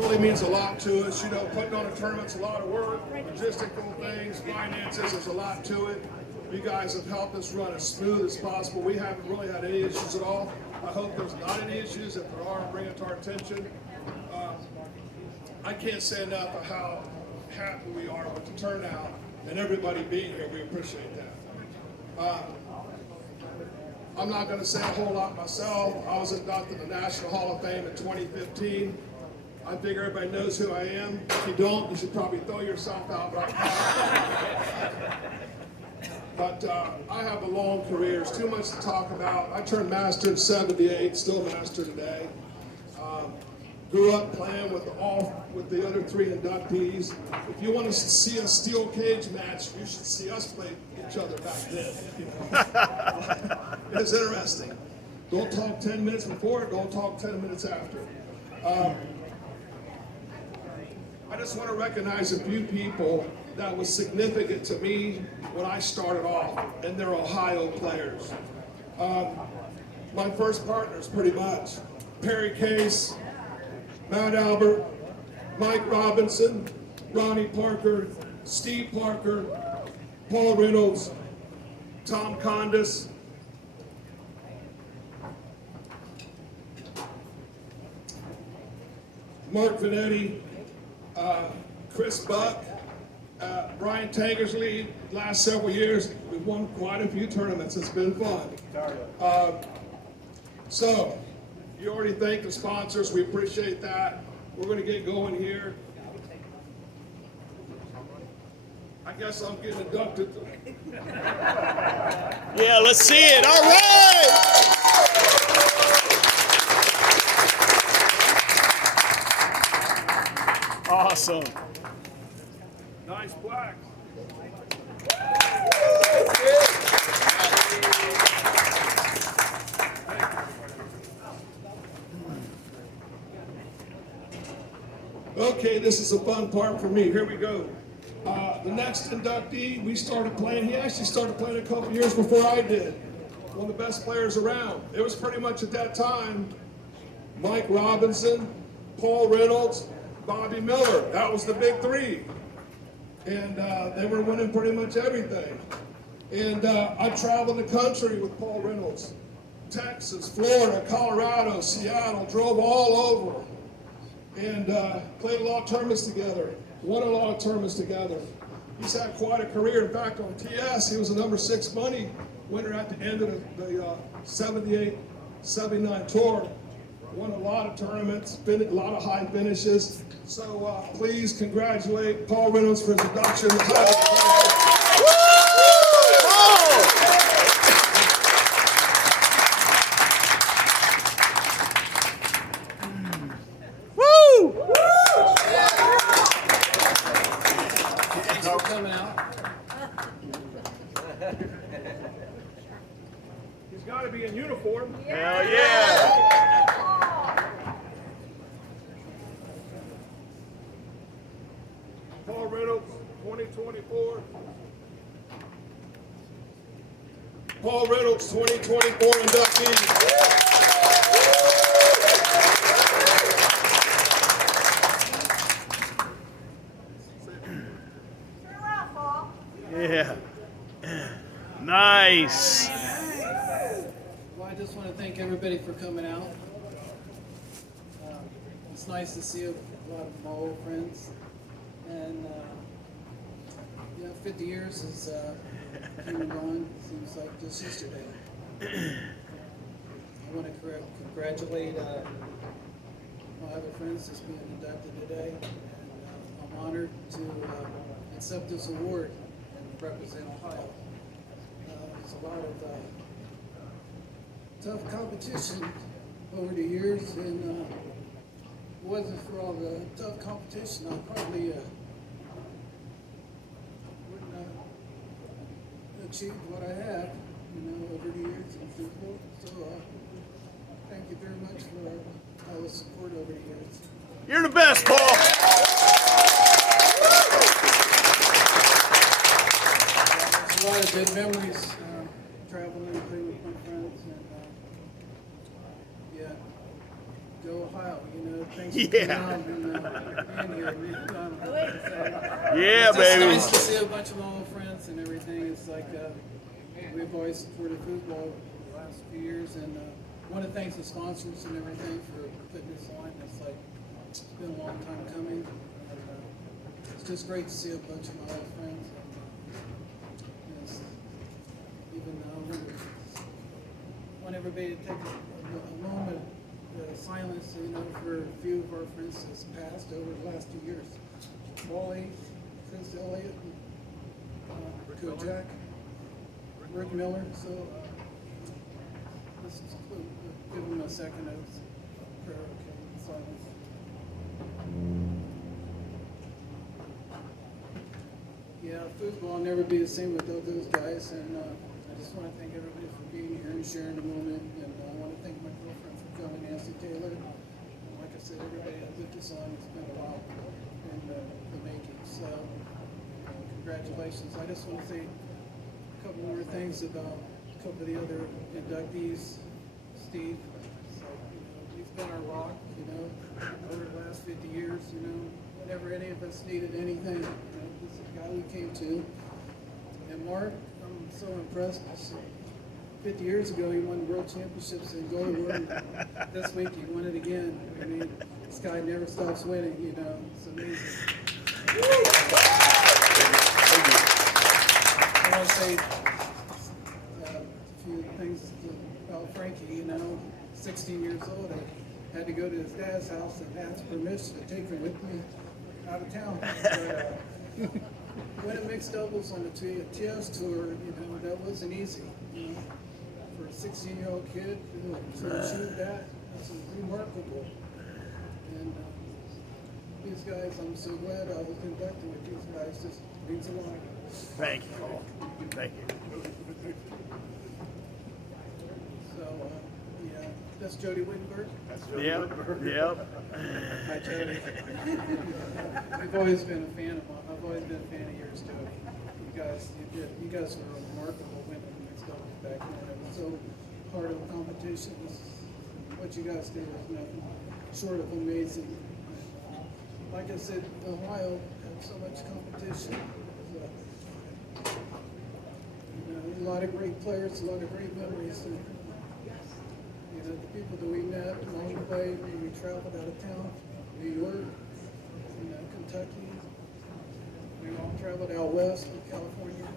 Really means a lot to us. You know, putting on a tournament's a lot of work, logistical things, finances, there's a lot to it. You guys have helped us run as smooth as possible. We haven't really had any issues at all. I hope there's not any issues. If there are, bring it to our attention. I can't say enough of how happy we are with the turnout and everybody being here. We appreciate that. I'm not going to say a whole lot myself. I was inducted in the National Hall of Fame in 2015. I figure everybody knows who I am. If you don't, you should probably throw yourself out right now. But I have a long career. There's too much to talk about. I turned master in '78, still master today. Grew up playing with the other three inductees. If you want to see a steel cage match, you should see us play each other back then. You know? It's interesting. Don't talk 10 minutes before, don't talk 10 minutes after. I just want to recognize a few people that was significant to me when I started off, and they're Ohio players. My first partners, pretty much. Perry Case, Matt Albert, Mike Robinson, Ronnie Parker, Steve Parker, Paul Reynolds, Tom Condis, Mark Vennitti, Chris Buck, Brian Tankersley. Last several years, we've won quite a few tournaments. It's been fun. So, you already thanked the sponsors. We appreciate that. We're going to get going here. I guess I'm getting inducted. Yeah, let's see it. All right. Awesome. Nice plaque. Okay, this is a fun part for me. Here we go. The next inductee, we started playing. He actually started playing a couple years before I did. One of the best players around. It was pretty much at that time, Mike Robinson, Paul Reynolds, Bobby Miller. That was the big three. And they were winning pretty much everything. And I traveled the country with Paul Reynolds. Texas, Florida, Colorado, Seattle, drove all over. And played a lot of tournaments together, won a lot of tournaments together. He's had quite a career. In fact, on TS, he was the number 6 money winner at the end of the 78, 79 tour. Won a lot of tournaments, a lot of high finishes. So please congratulate Paul Reynolds for his induction. Coming out. He's got to be in uniform. Hell yeah. Paul Reynolds, 2024. Paul Reynolds, 2024 inductee. Yeah. Nice. Well, I just want to thank everybody for coming out. It's nice to see a lot of my old friends. And, 50 years is came and gone. Seems like just yesterday. I want to congratulate my other friends that's being inducted today. And I'm honored to accept this award and represent Ohio. There's a lot of tough competition over the years, and if it wasn't for all the tough competition, I probably wouldn't achieve what I have, over the years in football. So thank you very much for all the support over the years. You're the best, Paul. There's a lot of good memories traveling and playing with my friends, and Go Ohio, you know, thanks for Yeah. coming out and being here. Yeah, It's just baby. nice to see a bunch of old friends and everything. It's like we've always supported football the last few years, and want to thank the sponsors and everything for putting this on. It's like it's been a long time coming. And, it's just great to see a bunch of my old friends. And, yes, even I want everybody to take a moment of silence, you know, for a few of our friends that's passed over the last 2 years. Wally, Chris Elliott, Coach Jack, Rick Miller. So let's give them a second of prayer, okay, silence. Yeah, football will never be the same without those guys, and I just want to thank everybody for being here and sharing the moment, and I want to thank my girlfriend for coming, Nancy Taylor. And like I said, everybody that put this on, it's been a while in the making, so congratulations. I just want to say a couple more things about a couple of the other inductees. Steve, so, you know, he's been our rock, you know, over the last 50 years, you know, whenever any of us needed anything, you know, this is the guy we came to. And Mark, I'm so impressed. 50 years ago, he won world championships in goalie. This week, he won it again. I mean, this guy never stops winning, you know, it's amazing. I want to say a few things about Frankie, you know, 16 years old. I had to go to his dad's house and ask permission to take him with me out of town. But, winning mixed doubles on the TS tour, you know, that wasn't easy. You know, for a 16-year-old kid to achieve that, that's remarkable. And these guys, I'm so glad I was inducted with these guys. Just means a lot. Thank you, Paul. Thank you. So, yeah, that's Jody Wittenberg. Yep. Hi, Jody. I've always been a fan of yours, Jody. You guys were remarkable winning mixed doubles back then. It was so hard of a competition. What you guys did was nothing short of amazing. Like I said, Ohio had so much competition. You know, a lot of great players, a lot of great memories. And, you know, the people that we met along the way when we traveled out of town, New York, you know, Kentucky. We all traveled out west to California,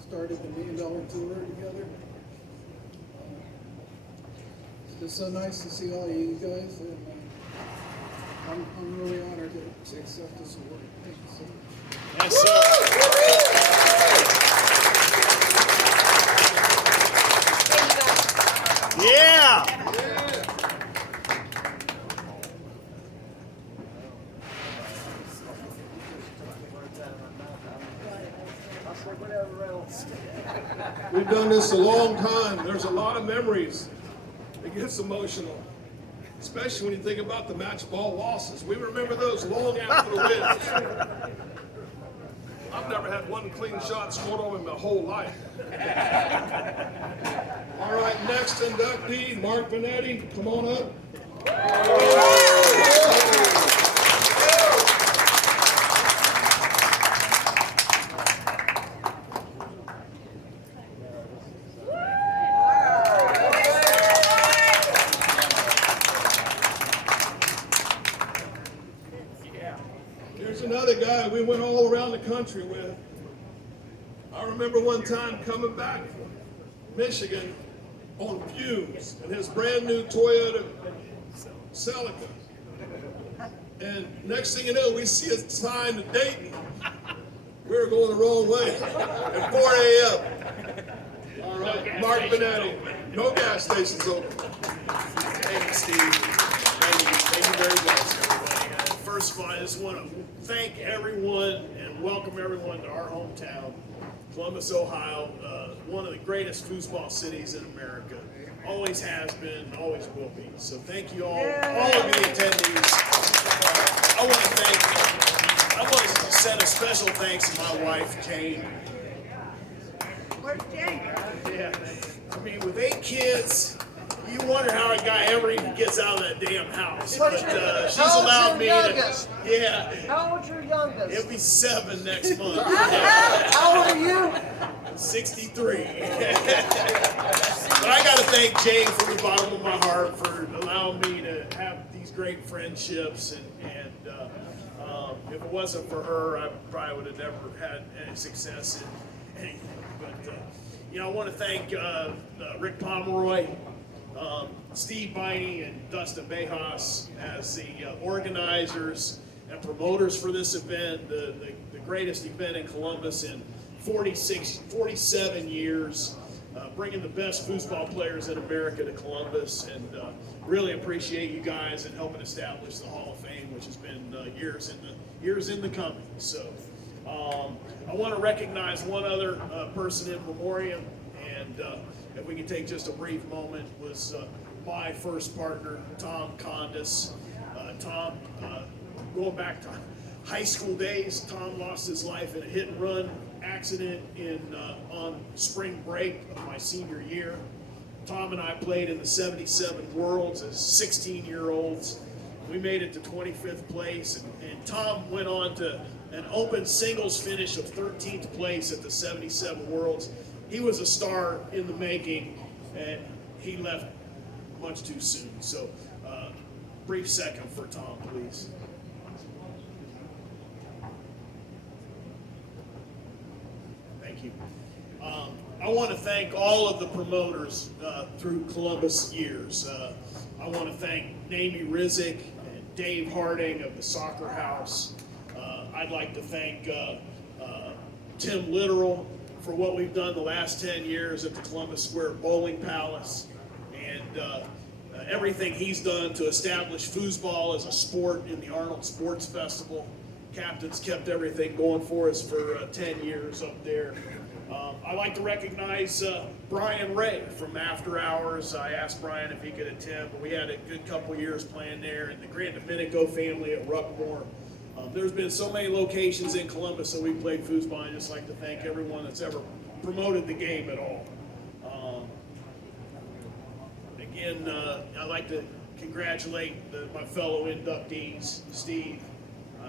started the $1 Million Tour together. It's just so nice to see all of you guys, and I'm really honored to accept this award. Thank you so much. Yes, sir. Yeah. We've done this a long time. There's a lot of memories. It gets emotional, especially when you think about the match ball losses. We remember those long after the wins. I've never had one clean shot scored on me my whole life. All right, next inductee, Mark Vennitti. Come on up. Here's another guy we went all around the country with. I remember one time coming back from Michigan on fumes in his brand new Toyota Celica. And next thing you know, we see a sign to Dayton. We were going the wrong way at 4 a.m. All right, Mark Vennitti. No gas stations open. Thank you, Steve. Thank you very much, everybody. First of all, I just want to thank everyone and welcome everyone to our hometown, Columbus, Ohio, one of the greatest foosball cities in America. Always has been, always will be. So thank you all of the attendees. I want to send a special thanks to my wife, Jane. Where's Jane? Yeah. I mean, with 8 kids, You wonder how a guy ever even gets out of that damn house. What's But your- she's how old's allowed your me youngest? to. Yeah. How old's your youngest? He'll be 7 next month. How old are you? 63. But I got to thank Jane from the bottom of my heart for allowing me to have these great friendships. And if it wasn't for her, I probably would have never had any success in anything. But, I want to thank Rick Pomeroy, Steve Beine, and Dustin Bejas as the organizers and promoters for this event, the greatest event in Columbus in 47 years, bringing the best foosball players in America to Columbus, and really appreciate you guys and helping establish the Hall of Fame, which has been years in the coming. So I want to recognize one other person in memoriam, and if we can take just a brief moment, was my first partner, Tom Condis. Tom, going back to high school days, Tom lost his life in a hit and run accident on spring break of my senior year. Tom and I played in the 77 Worlds as 16-year-olds. We made it to 25th place, and Tom went on to an open singles finish of 13th place at the 77 Worlds. He was a star in the making, and he left much too soon. So, brief second for Tom, please. Thank you. I want to thank all of the promoters through Columbus years. I want to thank Namie Rizek and Dave Harding of the Soccer House. I'd like to thank Tim Littoral for what we've done the last 10 years at the Columbus Square Bowling Palace, and everything he's done to establish foosball as a sport in the Arnold Sports Festival. Captain's kept everything going for us for 10 years up there. I'd like to recognize Brian Ray from After Hours. I asked Brian if he could attend, but we had a good couple years playing there, and the Grand Domenico family at Ruckmore. There's been so many locations in Columbus that we played foosball. I'd just like to thank everyone that's ever promoted the game at all. Again, I'd like to congratulate my fellow inductees, Steve,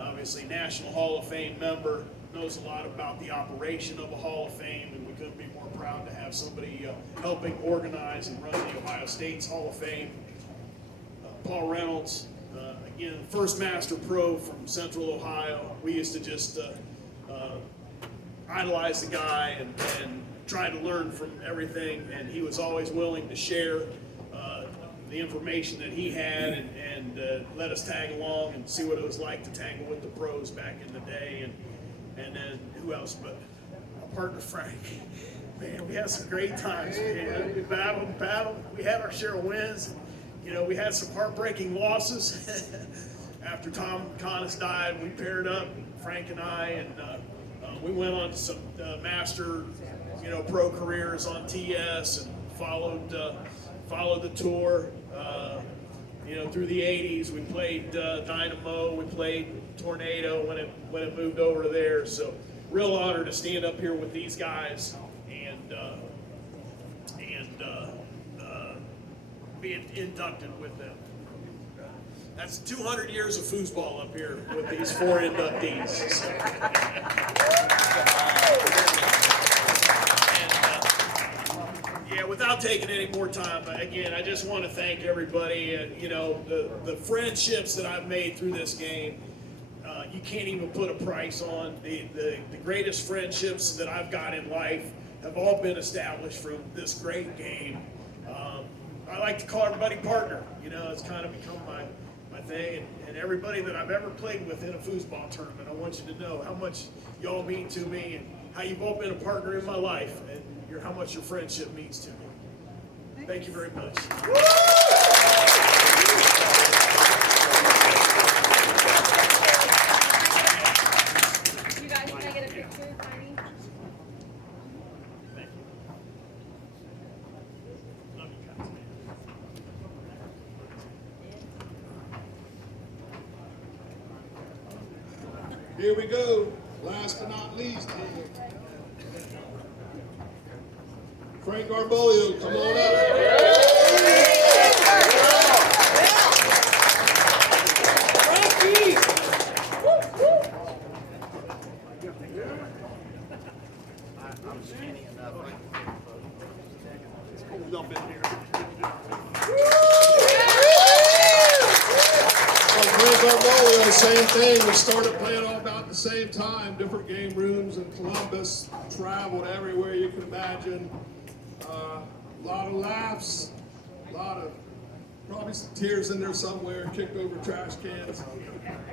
obviously National Hall of Fame member, knows a lot about the operation of a Hall of Fame, and we couldn't be more proud to have somebody helping organize and run the Ohio State's Hall of Fame. Paul Reynolds, again, first Master Pro from Central Ohio. We used to just idolize the guy and try to learn from everything, and he was always willing to share the information that he had and let us tag along and see what it was like to tangle with the pros back in the day. And then who else but my partner Frank. Man, we had some great times. Man. We battled. We had our share of wins. We had some heartbreaking losses. After Tom Condis died, we paired up, Frank and I, and we went on to some master, pro careers on TS and followed the tour. Through the 80s, we played Dynamo, we played Tornado when it moved over to there. So, real honor to stand up here with these guys and being inducted with them. That's 200 years of foosball up here with these 4 inductees. So. Without taking any more time, again, I just want to thank everybody. The friendships that I've made through this game, you can't even put a price on. The greatest friendships that I've got in life have all been established from this great game. I like to call everybody partner. It's kind of become my thing. And everybody that I've ever played with in a foosball tournament, I want you to know how much y'all mean to me and how you've all been a partner in my life and how much your friendship means to me. Thank you very much. You guys, can I get a picture, Tiny? Thank you. Love you guys, man. Here we go. Last but not least, Frank Garbuglio, come on up. same thing. We started playing all about the same time. Different game rooms in Columbus. Traveled everywhere you can imagine. A lot of laughs. A lot of probably some tears in there somewhere. Kicked over trash cans.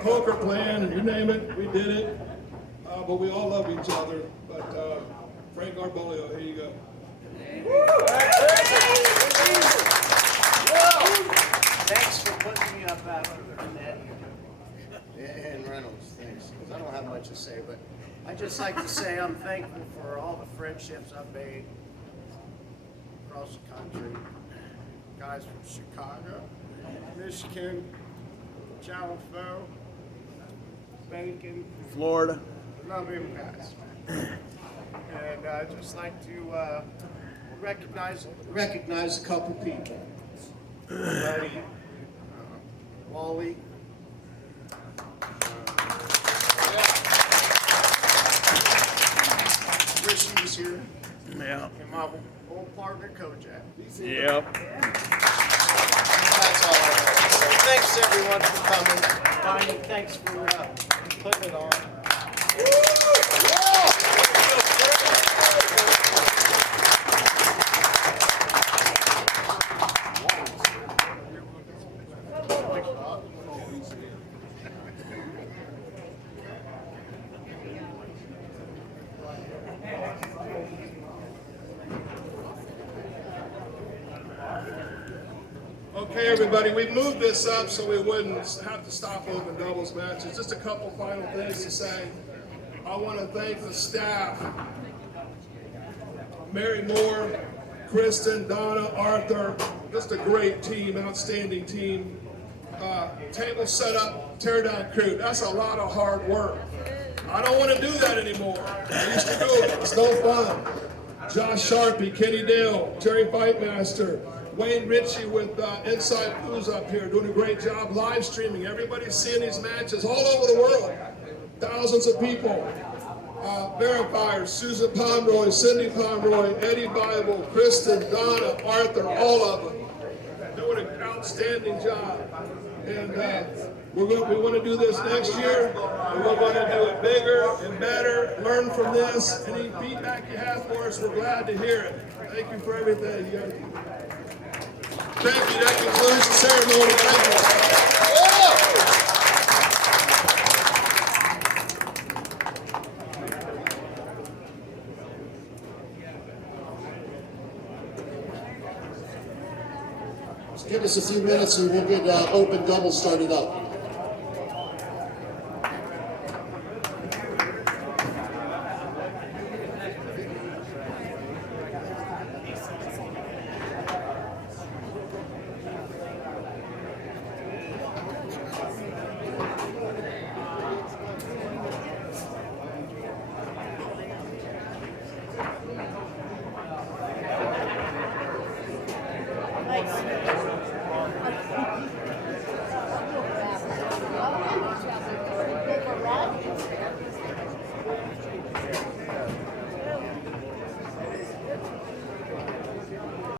Poker playing, you name it, we did it. But we all love each other. But Frank Garbuglio, here you go. Thanks for putting me up after Vennitti and Reynolds. Thanks. I don't have much to say, but I'd just like to say I'm thankful for all the friendships I've made across the country. Guys from Chicago, Michigan, California, Bacon, Florida. Love them guys. And I'd just like to recognize a couple people. Buddy, Wally. Richie was here. Yeah. And my old partner, Kojak. Yep. That's all I have to say. Thanks everyone for coming. Beine, thanks for putting it on. Okay, everybody, we moved this up so we wouldn't have to stop open doubles matches. Just a couple final things to say. I want to thank the staff. Mary Moore, Kristen, Donna, Arthur, just a great team, outstanding team. Table setup, tear down crew, that's a lot of hard work. I don't want to do that anymore. I used to do it, it's no fun. Josh Sharpie, Kenny Dale, Terry Fightmaster, Wayne Ritchie with Inside Foos up here doing a great job live streaming. Everybody's seeing these matches all over the world. Thousands of people. Verifiers, Susan Pomeroy, Cindy Pomeroy, Eddie Bible, Kristen, Donna, Arthur, all of them. Doing an outstanding job. And we want to do this next year, and we're going to do it bigger and better, learn from this. Any feedback you have for us, we're glad to hear it. Thank you for everything. Thank you. That concludes the ceremony. Thank you. Give us a few minutes and we'll get open double started up.